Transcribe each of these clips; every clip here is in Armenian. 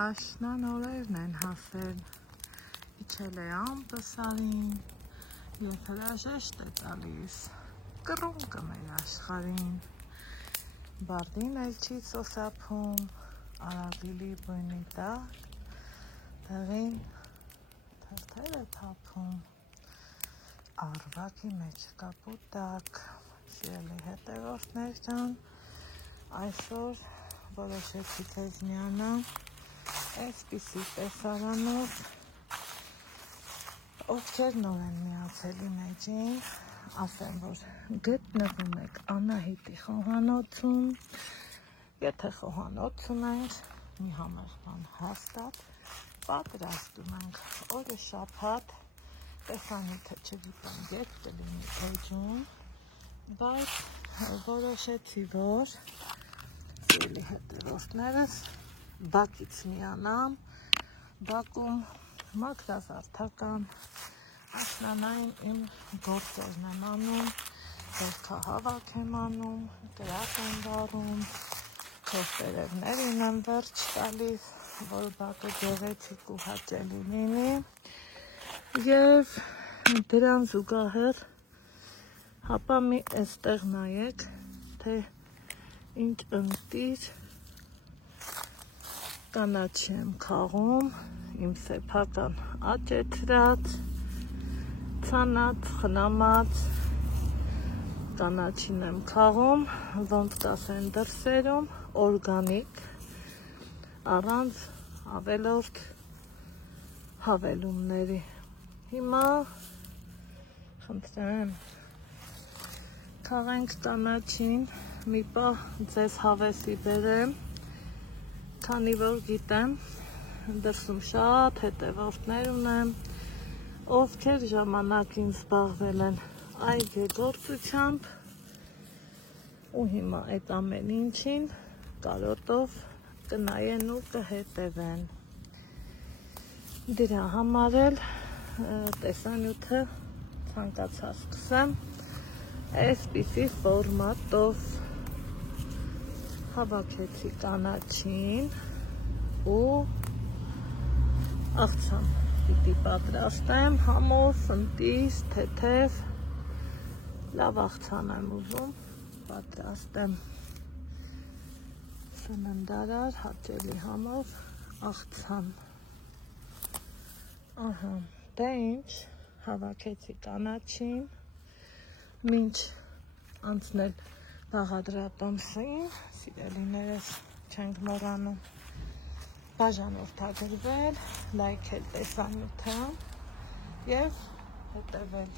Աշնան օրերն են հասել, իջել է ամպսարին և հրաժեշտ է տալիս կռունկը մեր աշխարհին։ Բարդին էլ չի սոսափում, արագիլի բույնի տակ, դեղին թրթեր է թափում, առվակի մեջ կապուտակ։ Սիրելի հետևորդներ ջան, այսօր որոշեցի ձեզ միանամ այսպիսի տեսարանով, ովքեր նոր են միացել իմ էջին, ասեմ, որ գտնվում եք Անահիտի խոհանոցում։ Եթե խոհանոց ունենք, մի համեղ բան հաստատ պատրաստում ենք։ Օրը շաբաթ, տեսանյութը չգիտեմ երբ կլինի էջում, բայց որոշեցի, որ սիրելի հետևորդներս բակից միանամ, բակում մաքրազարդական աշնանային իմ գործերն եմ անում, վերքահավաք եմ անում, կրակ եմ վառում, քոստերևներին եմ վերջ տալիս, որ բակը գեղեցիկ ու հաճելի լինի, և դրան զուգահեռ հապա մի էստեղ նայեք, թե ինչ ընտիր կանաչի եմ քաղում, իմ սեփական աճեցրած, ցանած, խնամած կանաչին եմ քաղում, ոնց կասեն դրսերում, օրգանիկ, առանց ավելորդ հավելումների։ Հիմա խնդրեմ, քաղենք կանաչին, մի պահ ձեզ հավեսի բերեմ, քանի որ գիտեմ, դրսում շատ հետևորդներ ունեմ, ովքեր ժամանակին զբաղվել են այգեգործությամբ ու հիմա այդ ամեն ինչին կարոտով կնայեն ու կհետևեն։ Դրա համար էլ տեսանյութը ցանկացա սկսեմ այսպիսի ֆորմատով։ Հավաքեցի կանաչին ու աղցան պիտի պատրաստեմ, համով, ընտիր, թեթև, լավ աղցան եմ ուզում պատրաստեմ, սննդարար, հաճելի համով աղցան։ Ահա, դե ինչ, հավաքեցի կանաչին, մինչ անցնել բաղադրատոմսին, սիրելիներս չենք մոռանում բաժանորդագրվել, լայքել տեսանյութը և հետևել,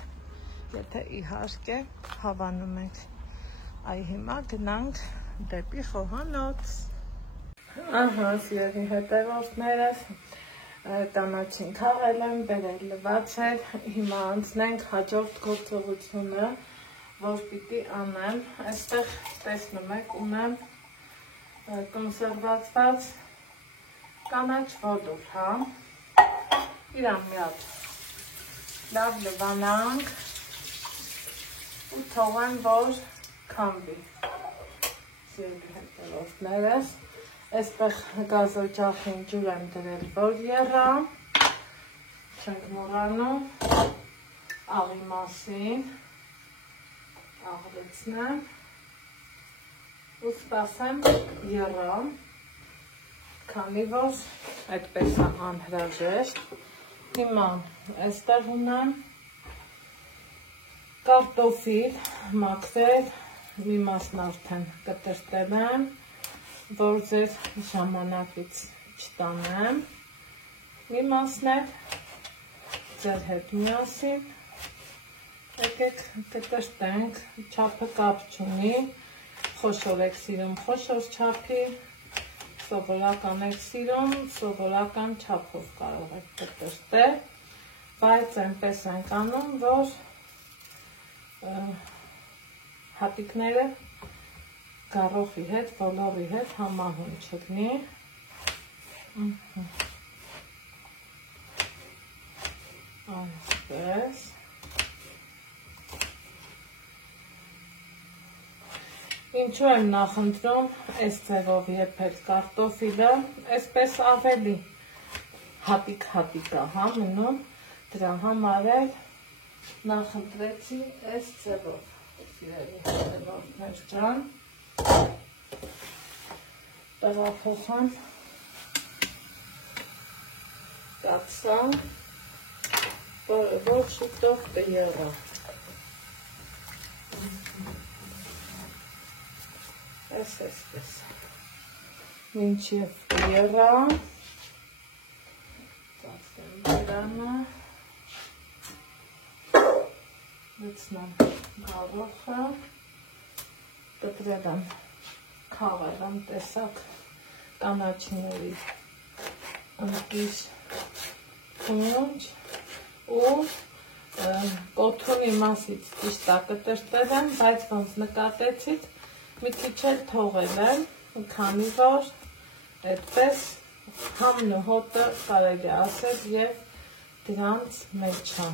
եթե իհարկե հավանում եք։ Այ հիմա գնանք դեպի խոհանոց։ Ահա, սիրելի հետևորդներս, կանաչին քաղել եմ, բերել լվացել, հիմա անցնենք հաջորդ գործողությունը, որ պիտի անեմ, այստեղ տեսնում եք ունեմ կոնսերվացված կանաչ ոլոր, հա, իրան մի հատ լավ լվանանք ու թողեմ, որ քամվի։ Սիրելի հետևորդներս, այստեղ գազօջախին ջուր եմ դրել, որ եռա, չենք մոռանում աղի մասին, աղրեցնեմ ու սպասեմ եռամ, քանի որ այդպես է անհրաժեշտ։ Հիմա այստեղ ունեմ կարտոֆիլ մաքրել, մի մասն արդեն կտրտել եմ, որ ձեր ժամանակից չտանեմ, մի մասն էլ ձեր հետ միասին եկեք կտրտենք, չափը կապ չունի, խոշոր եք սիրում խոշոր չափի, սովորական եք սիրում, սովորական չափով կարող եք կտրտել, բայց այնպես ենք անում, որ հատիկները գարոխի հետ, ոլորի հետ համահուն չլինի։ Այսպես։ Ինչու եմ նախընտրում այս ձևով եփել կարտոֆիլը, այսպես ավելի հատիկ-հատիկ է մնում, դրա համար էլ նախընտրեցի այս ձևով, սիրելի հետևորդներ ջան, տեղափոխան կացա, որը ոչ շուտով կեղա։ Այսպես, մինչև կեղա, ծածկեմ բերանը, լցնեմ գարոխը, կտրել եմ, քաղել եմ տեսակ կանաչիների ընկիր փունջ ու կոթունի մասից ճիշտ կտրտել եմ, բայց ոնց նկատեցիք, մի քիչ էլ թողել եմ, քանի որ այդպես համն ու հոտը կարելի ասել և դրանց մեջ է։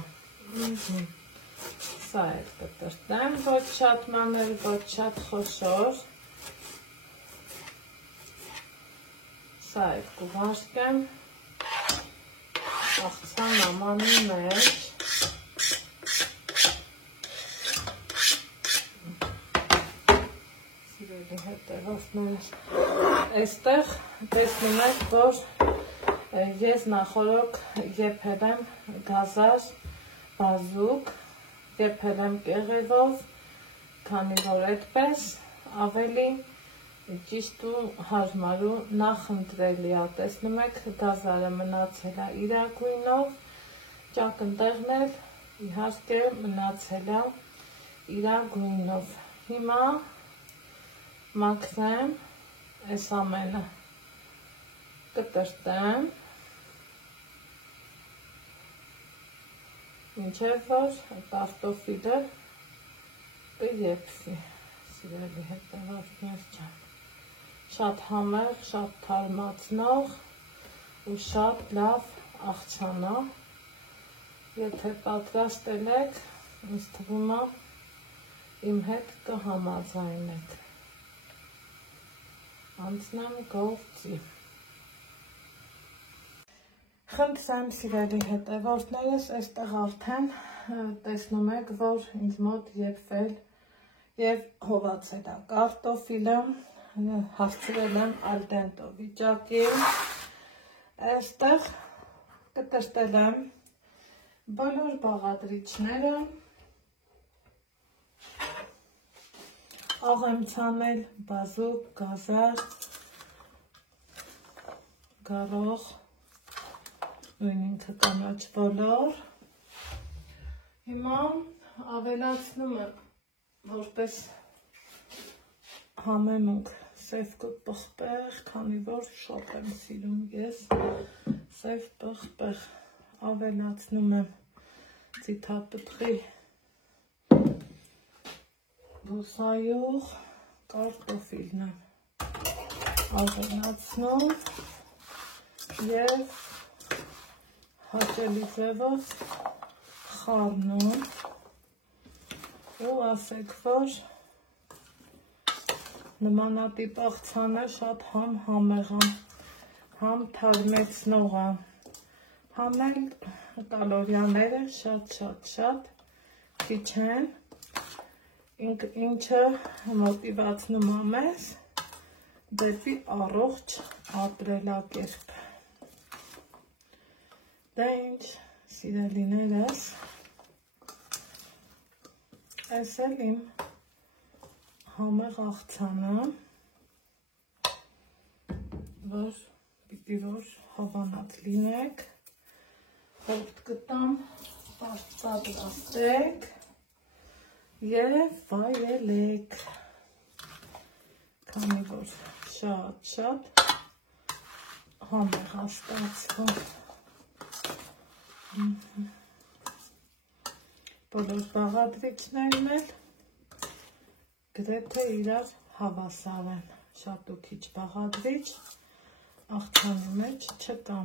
Սա էլ կտրտեմ, ոչ շատ մանր, ոչ շատ խոշոր։ Սա էլ կուղարկեմ աղցան ամանի մեջ։ Այստեղ տեսնում եք, որ ես նախորոք եփել եմ գազար բազուկ, եփել եմ կեղևով, քանի որ այդպես ավելի ճիշտ ու հարմար ու նախընտրելի է, տեսնում եք, գազարը մնացել է իր գույնով, ճակնդեղն էլ իհարկե մնացել է իր գույնով։ Հիմա մաքրեմ այս ամենը, կտրտեմ, մինչև որ կարտոֆիլը կեփվի, սիրելի հետևորդներ ջան, շատ համեղ, շատ թարմացնող ու շատ լավ աղցան է, եթե պատրաստել եք, ինձ թվում է իմ հետ կհամաձայնեք։ Անցնեմ գործի։ Խնդրեմ սիրելի հետևորդներս, այստեղ արդեն տեսնում եք, որ ինձ մոտ եփվել և հովացել է կարտոֆիլը, հասցրել եմ al dente վիճակի, այստեղ կտրտել եմ բոլոր բաղադրիչները, աղ եմ ցանել բազուկ, գազար, գարող, նույն ինքը կանաչ ոլոր։ Հիմա ավելացնում եմ, որպես համեմունք սև պղպեղ, քանի որ շատ եմ սիրում ես սև պղպեղ, ավելացնում եմ ձիթապտղի բուսայուղ, կարտոֆիլն եմ ավելացնում և հաճելի ձևով խառնում ու ասեք, որ նմանատիպ աղցանը շատ համ համեղ է, համ թարմեցնող է, համ էլ կալորիաները շատ քիչ են, ինչը մոտիվացնում է մեզ դեպի առողջ ապրելակերպ։ Դե ինչ, սիրելիներս, այս էլ իմ համեղ աղցանը, որ պիտի որ հավանած լինեք, հորդ կտամ, պատրաստեք և վայելեք, քանի որ շատ համեղ է ստացվում։ Բոլոր բաղադրիչներն էլ գրեթե իրար հավասար են, շատ ու քիչ բաղադրիչ աղցանի մեջ չկա։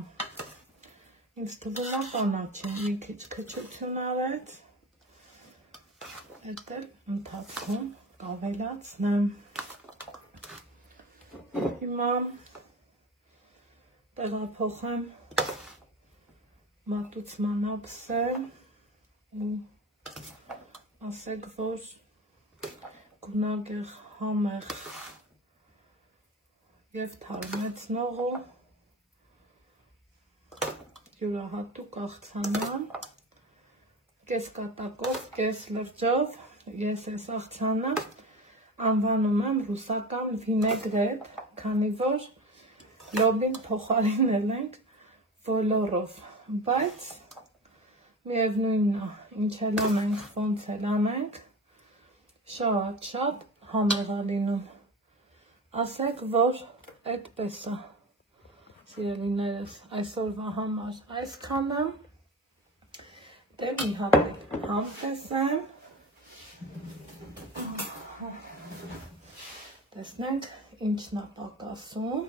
Ինձ թվում է կանաչին մի քիչ քչություն արեց, էդ էլ ընթացքում կավելացնեմ։ Հիմա տեղափոխեմ մատուցման ափսը ու ասեք, որ գունագեղ համեղ և թարմեցնող ու յուրահատուկ աղցանան, կես կատակով, կես լրջով, ես այս աղցանը անվանում եմ ռուսական վինեգրետ, քանի որ լոբին փոխարինել ենք ոլորով, բայց միևնույնն է, ինչ էլ անենք, ոնց էլ անենք, շատ համեղ է լինում, ասեք, որ այդպես է, սիրելիներս, այսօրվա համար այսքանը, դե մի հատ համ տեսեմ, տեսնենք ինչն է պակասում,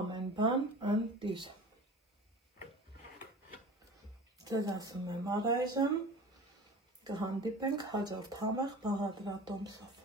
ամեն բան ընտիր, ձեզ ասում եմ առայժմ, կհանդիպենք հաջորդ համեղ բաղադրատոմսով։